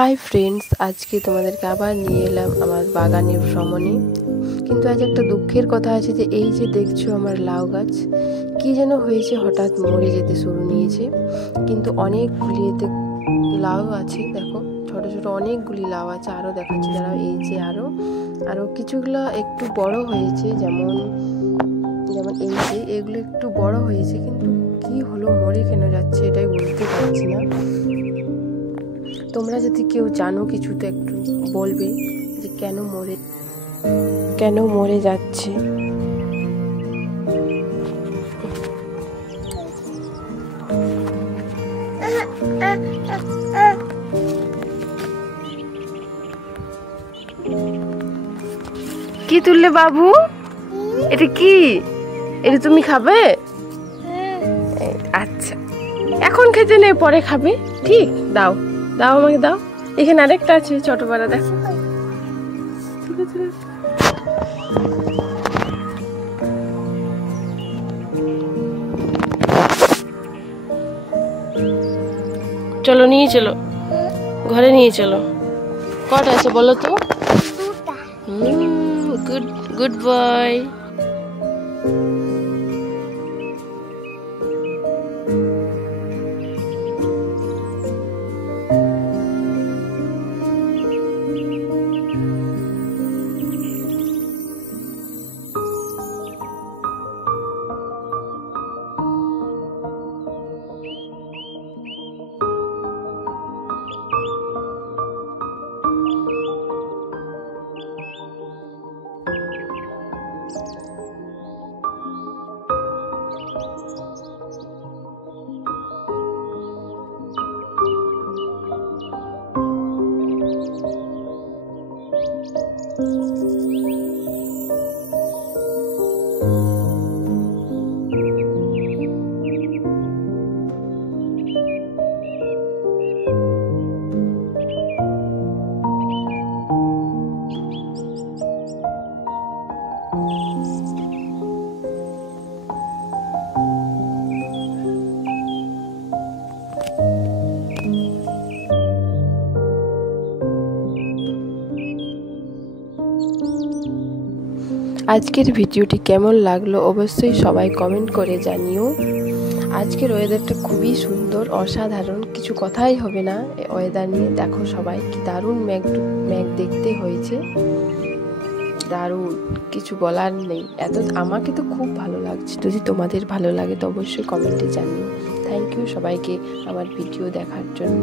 Hi friends, আজকে তোমাদেরকে আবার নিয়ে এলাম আমার বাগানের ভ্রমণে। কিন্তু আজ একটা দুঃখের কথা আছে যে এই যে দেখছো আমার লাউ গাছ কি যেন হয়েছে, হঠাৎ মরে যেতে শুরু নিয়েছে। কিন্তু অনেকগুলি এতে লাউ আছে, দেখো ছোট ছোট অনেকগুলি লাউ আছে। আরও দেখাচ্ছি দাঁড়াও, এই যে আরও কিছুগুলো একটু বড় হয়েছে, যেমন যেমন এই যে এগুলো একটু বড় হয়েছে, কিন্তু কি হলো মরে কেন যাচ্ছে এটাই বুঝতে পারছি না। তোমরা যদি কেউ জানো কিছু তো একটু বলবে যে কেন মরে যাচ্ছে। কি তুললে বাবু? এটা কি? এটা তুমি খাবে? আচ্ছা, এখন খেতে নেই, পরে খাবে, ঠিক? দাও দাও, আমাকে দাও। এখানে আরেকটা আছে ছোট বড়, দেখো। চলো নিয়ে চলো, ঘরে নিয়ে চলো। কটা আছে বলো তো? Good good boy. আজকের ভিডিওটি কেমন লাগলো অবশ্যই সবাই কমেন্ট করে জানিও। আজকের ওয়েদারটা খুবই সুন্দর, অসাধারণ, কিছু কথাই হবে না এই ওয়েদার নিয়ে। দেখো সবাই কি দারুণ মেঘ দেখতে হয়েছে, দারুণ, কিছু বলার নেই। আমাকে তো খুব ভালো লাগছে। যদি তোমাদের ভালো লাগে তো অবশ্যই কমেন্টে জানিও। থ্যাংক ইউ সবাইকে আমার ভিডিও দেখার জন্য।